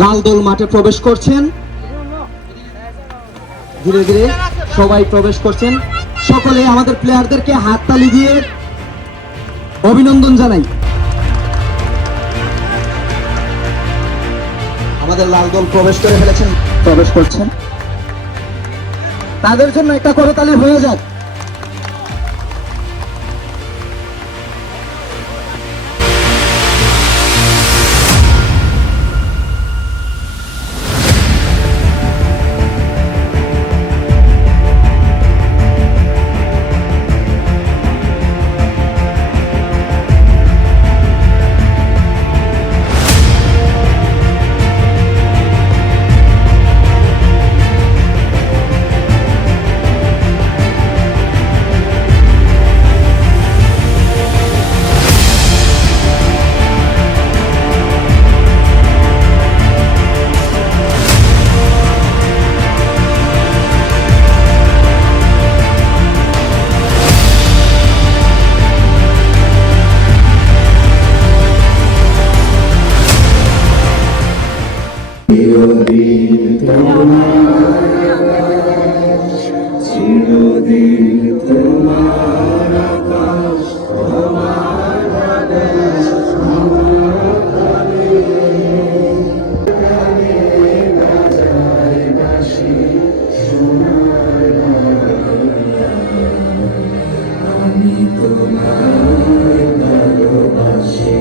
লাল দল মাঠে প্রবেশ করছেন, ধীরে ধীরে সবাই প্রবেশ করছেন। সকলে আমাদের প্লেয়ারদেরকে হাততালি দিয়ে অভিনন্দন জানাই। আমাদের লাল দল প্রবেশ করে ফেলেছেন, প্রবেশ করছেন, তাদের জন্য একটা করতালি হয়ে যাক। চিরদিন তোমার আকাশ, তোমার বাতাস, আমার প্রাণে গানে বাজায় বাঁশি সোনার বাংলা। আমি তোমায় ভালোবাসি,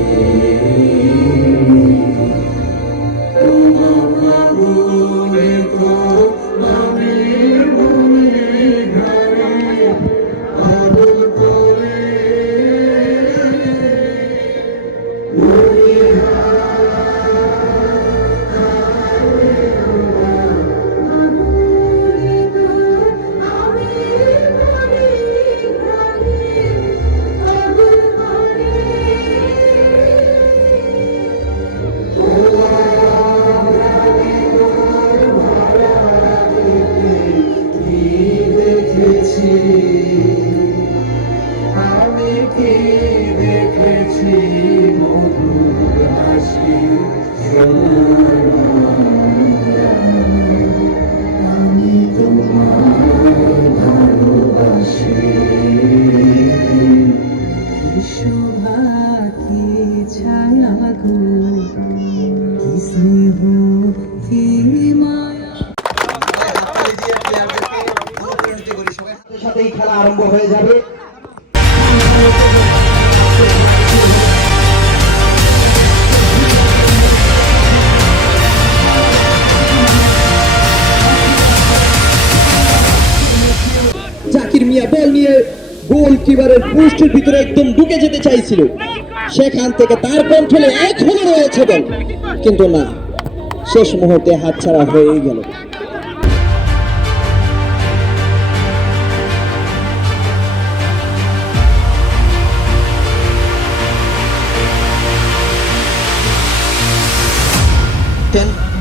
আমি কি দেখেছি মধুর হাসি সোনার বাংলা। আমি তোমায় ভালোবাসি। কি শোভা কি ছায়া গো, কি স্নেহ কি মায়া। সাথেই খেলা আরম্ভ হয়ে যাবে। জাকির মিয়া বল নিয়ে গোলকিপারের পোস্টের ভিতরে একদম ঢুকে যেতে চাইছিল, সেখান থেকে তার কন্ট্রোলে এখনো রয়েছে বল, কিন্তু না, শেষ মুহূর্তে হাতছাড়া হয়ে গেল।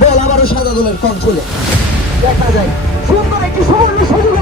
বল আবারও সাদা দলের কন্ট্রোলে, দেখা যায় সুন্দর একটি সুবর্ণ সুযোগ